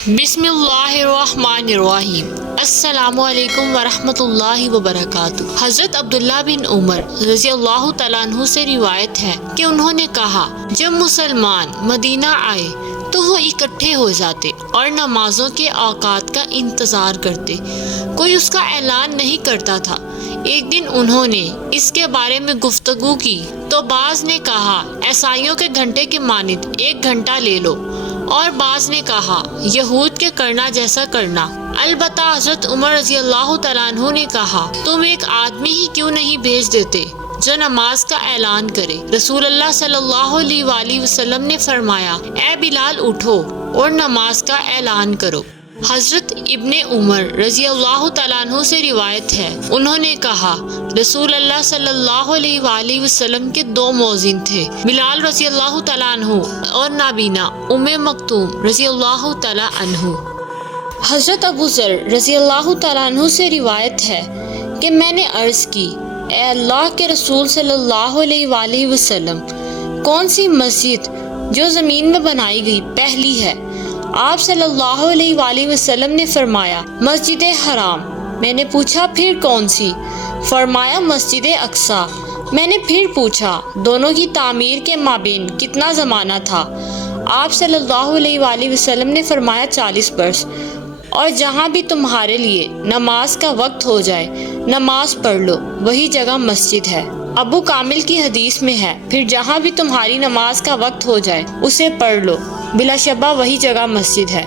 بسم اللہ الرحمن الرحیم۔ السلام علیکم ورحمۃ اللہ وبرکاتہ۔ حضرت عبداللہ بن عمر رضی اللہ تعالیٰ عنہ سے روایت ہے کہ انہوں نے کہا، جب مسلمان مدینہ آئے تو وہ اکٹھے ہو جاتے اور نمازوں کے اوقات کا انتظار کرتے، کوئی اس کا اعلان نہیں کرتا تھا۔ ایک دن انہوں نے اس کے بارے میں گفتگو کی تو بعض نے کہا، عیسائیوں کے گھنٹے کے مانند 1 گھنٹہ لے لو، اور بعض نے کہا، یہود کے کرنا جیسا کرنا۔ البتہ حضرت عمر رضی اللہ تعالیٰ عنہ نے کہا، تم ایک آدمی ہی کیوں نہیں بھیج دیتے جو نماز کا اعلان کرے؟ رسول اللہ صلی اللہ علیہ وآلہ وسلم نے فرمایا، اے بلال اٹھو اور نماز کا اعلان کرو۔ حضرت ابن عمر رضی اللہ تعالیٰ عنہ سے روایت ہے، انہوں نے کہا، رسول اللہ صلی اللہ علیہ وآلہ وسلم کے 2 مؤذن تھے، بلال رضی اللہ تعالیٰ عنہ اور نابینا ام مکتوم رضی اللہ تعالیٰ عنہ۔ حضرت ابو ذر رضی اللہ تعالیٰ عنہ سے روایت ہے کہ میں نے عرض کی، اے اللہ کے رسول صلی اللہ علیہ وآلہ وسلم، کون سی مسجد جو زمین میں بنائی گئی پہلی ہے؟ آپ صلی اللہ علیہ وآلہ وسلم نے فرمایا، مسجد حرام۔ میں نے پوچھا، پھر کون سی؟ فرمایا، مسجد اقصیٰ۔ میں نے پھر پوچھا، دونوں کی تعمیر کے مابین کتنا زمانہ تھا؟ آپ صلی اللہ علیہ وآلہ وسلم نے فرمایا، 40 برس۔ اور جہاں بھی تمہارے لیے نماز کا وقت ہو جائے، نماز پڑھ لو، وہی جگہ مسجد ہے۔ ابو کامل کی حدیث میں ہے، پھر جہاں بھی تمہاری نماز کا وقت ہو جائے اسے پڑھ لو، بلا شبہ وہی جگہ مسجد ہے۔